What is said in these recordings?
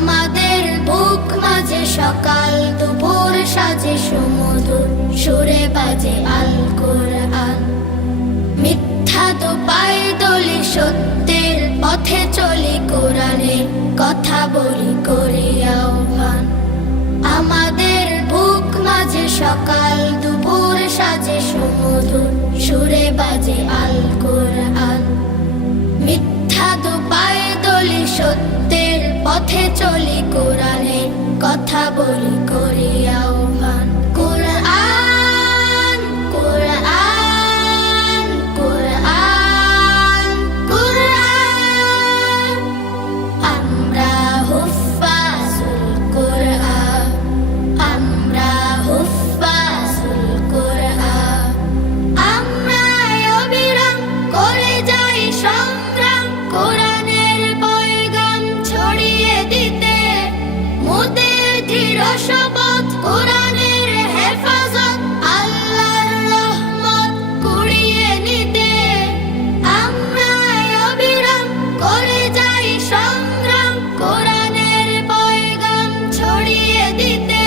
আমাদের বুক মাঝে সকাল দুপুর সাজে সুমধুর সুরে বাজে আল কোরআন। মিথ্যা তো পায়ে দলি সত্যের পথে চলি কোরআনের কথা বলি করি আহ্বান। আমাদের বুক মাঝে সকাল দুপুর সাজে সুমধুর সুরে বাজে আল কোরআন। মিথ্যা তো পায়ে দলি সত্যের পথে চলি কোরআনের কথা বলি করি আহ্বান। কোরআন কোরআন কোরআন কোরআন আমরা হুফাজুল কোরআন, আমরা হুফাজুল কোরআন। আমরা অবিরাম করে যাই সংগ্রাম কোরআনের পয়গাম ছড়িয়ে দিতে। মোদের দৃঢ় শপথ কোরআনের হেফাজত আল্লাহর রহমত কুড়িয়ে নিতে। আমরা অবিরাম করে যাই সংগ্রাম কোরআনের পয়গাম ছড়িয়ে দিতে।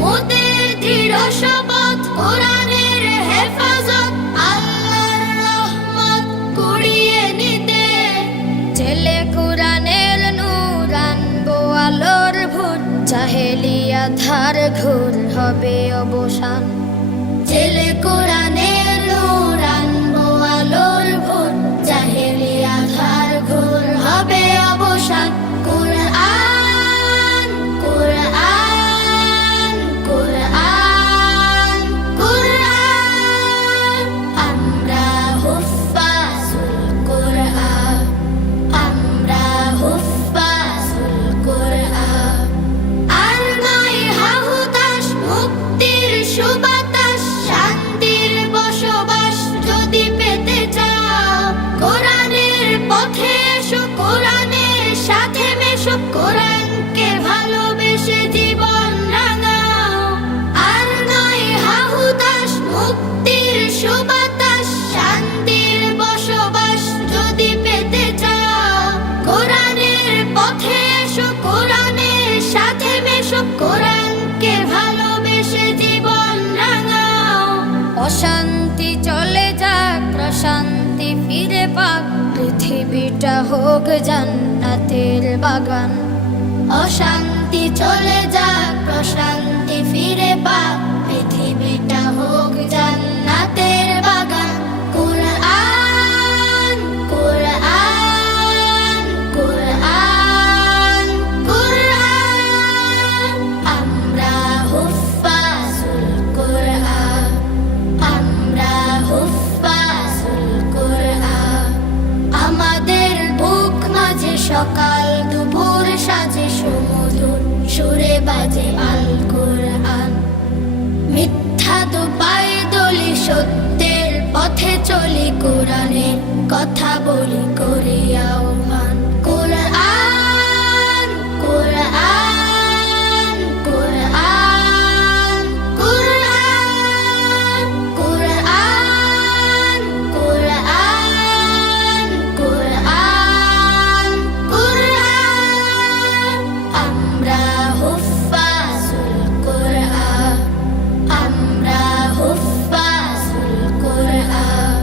মোদের দৃঢ় শপথ কোরআনের হেফাজত আল্লাহর রহমত কুড়িয়ে নিতে। ছেলে কোরআনের নূর আনবো আলোর ভোর, জাহেলিয়া ধার ঘোর হবে অবসান। ছেলে কোরআনের নূর আনবো আলোর ভোর, জাহেলিয়া ধার ঘোর হবে অবসান। কোরআন কোরআন কোরআন কোরআন আমরা হুফাজুল কোরআন, আমরা হুফাজুল কোরআন। আর নয় হাহুতাশ মুক্তির সুবাতাস, শান্তির বসবাস যদি পেতে চাও কোরআনের পথে এসো, কোরআনের সাথে মেশো, কোরআনকে ভালোবেসে জীবন রাঙাও। আর নয় হাহুতাশ মুক্তির সুবাতাস, শান্তির বসবাস যদি পেতে চাও কোরআনের পথে এসো, কোরআনের সাথে মেশো, কোরআনকে ভালোবেসে জীবন রাঙাও। অশান্তি চলে যাক প্রশান্তি ফিরে পাক, পৃথিবীটা হোক জান্নাতের বাগান। অশান্তি চলে যাক প্রশান্তি ফিরে পাক, পৃথিবীটা হোক জান্নাতের বাগান। কোরআন কোরআন কোরআন কোরআন আমরা হুফাজুল কোরআন, আমরা হুফাজুল কোরআন। আমাদের বুক মাঝে সকাল দুপুর সাজে সুমধুর সুরে বাজে আল কোরআন। মিথ্যা তো পায়ে দলি সত্যের পথে চলি কোরআনের কথা বলি করি আহ্বান। কোরআন কোরআন কোরআন কোরআন কোরআন কোরআন কোরআন কোরআন আমরা হুফাজুল কোরআন, আমরা হুফাজুল কোরআন,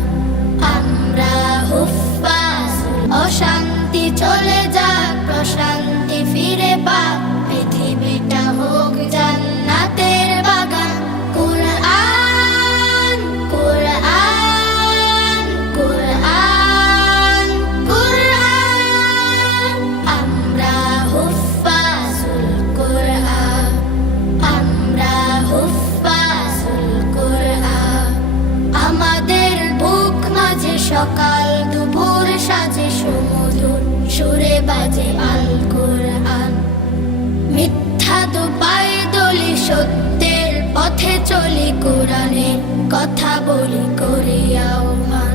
আমরা হুফাজুল। অশান্তি চলে যাক প্রশান্তি ফিরে পাক, পৃথিবীটা হোক জান্নাতের বাগান। কোরআন কোরআন কোরআন কোরআন আমরা হুফাজুল কোরআন, আমরা হুফাজুল কোরআন। আমাদের বুক মাঝে সকাল দুপুর সাজে সুমধুর সুরে বাজে আল কোরআন। মিথ্যা তো পায়ে দলি সত্যের পথে চলি কোরআনের কথা বলি করি আহ্বান।